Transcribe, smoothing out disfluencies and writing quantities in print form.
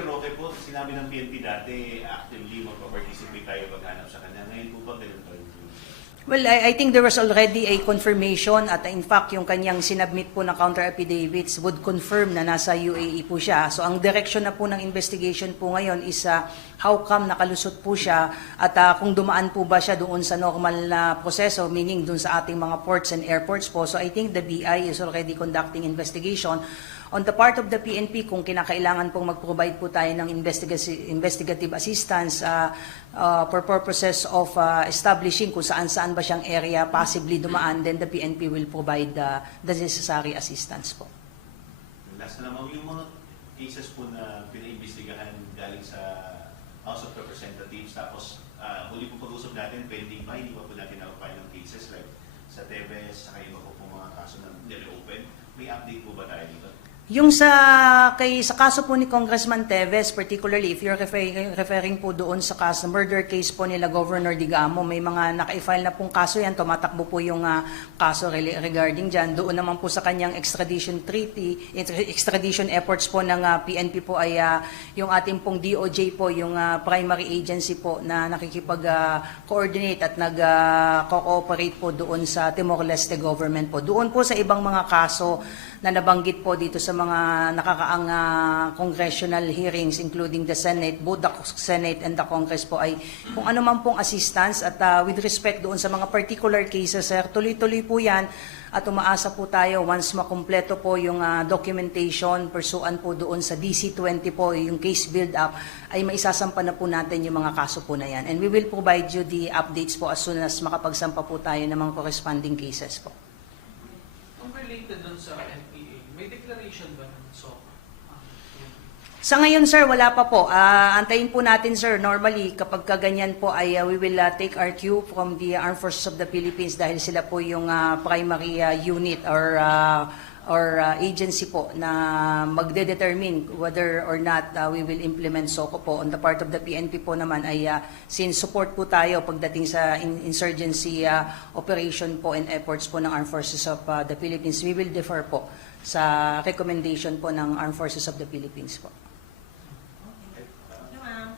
Roque po, sinabi ng PNP dati, actively magpa-participate tayo paghanap sa kanya. Ngayon po ba ganun pa rin? Well, I think there was already a confirmation at in fact yung kanyang sinubmit po na counter affidavits would confirm na nasa UAE po siya. So ang direction na po ng investigation po ngayon is how come nakalusot po siya at kung dumaan po ba siya doon sa normal na proseso, meaning doon sa ating mga ports and airports po. So I think the BI is already conducting investigation. On the part of the PNP, kung kinakailangan pong mag-provide po tayo ng investigative assistance for purposes of establishing kung saan-saan ba siyang area possibly dumaan, then the PNP will provide the necessary assistance po. Last na naman, yung mga cases po na pinaimbestigahan galing sa House of Representatives, tapos huli po pag-usap natin, pending pa, hindi pa po natin na-file ng cases like sa TVS, saka iba po mga kaso na nire-open. May update po ba tayo dito? Yung sa kaso po ni Congressman Teves, particularly if you're referring po doon sa kaso, murder case po nila Governor Digamo, may mga naka-file na pong kaso yan, tumatakbo po yung kaso regarding dyan. Doon naman po sa kanyang extradition treaty, extradition efforts po ng PNP po ay yung ating pong DOJ po, yung primary agency po na nakikipag-coordinate at nag-cooperate po doon sa Timor-Leste government po. Doon po sa ibang mga kaso na nabanggit po dito sa mga nakakaang congressional hearings including the Senate, both the Senate and the Congress po ay kung ano man pong assistance at with respect doon sa mga particular cases, sir, tuloy-tuloy po yan at umaasa po tayo once makumpleto po yung documentation pursuant po doon sa DC-20 po, yung case build-up, ay maisasampa na po natin yung mga kaso po na yan. And we will provide you the updates po as soon as makapagsampa po tayo ng mga corresponding cases po. Kung related dun sa NPA, may declaration ba ng SOC? Sa ngayon, sir, wala pa po. Antayin po natin, sir. Normally, kapag kaganyan po ay we will take our cue from the Armed Forces of the Philippines dahil sila po yung primary unit or agency po na magde-determine whether or not we will implement SOCO po. On the part of the PNP po naman ay since support po tayo pagdating sa insurgency operation po and efforts po ng Armed Forces of the Philippines, we will defer po sa recommendation po ng Armed Forces of the Philippines po.